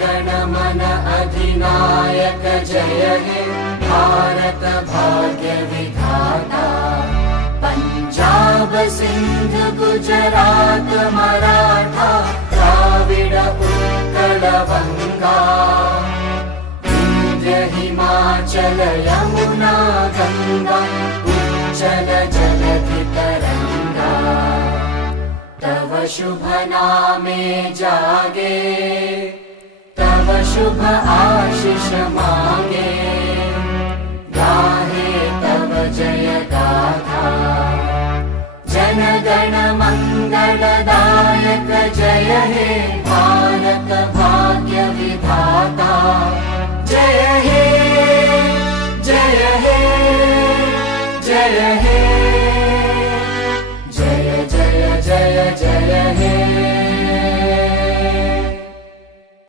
गण मन अधिनायक जय हे भारत भाग्य विधाता। पंजाब सिंध गुजरात मराठा द्राविड उत्कल बंगा। विंध्य हिमाचल यमुना गंगा उच्चल जलधि तरंगा। तव शुभ नामे जागे तव शुभ आशीष मांगे। गाहे तव जय गाथा जन गण मंगलदायक जय हे भारत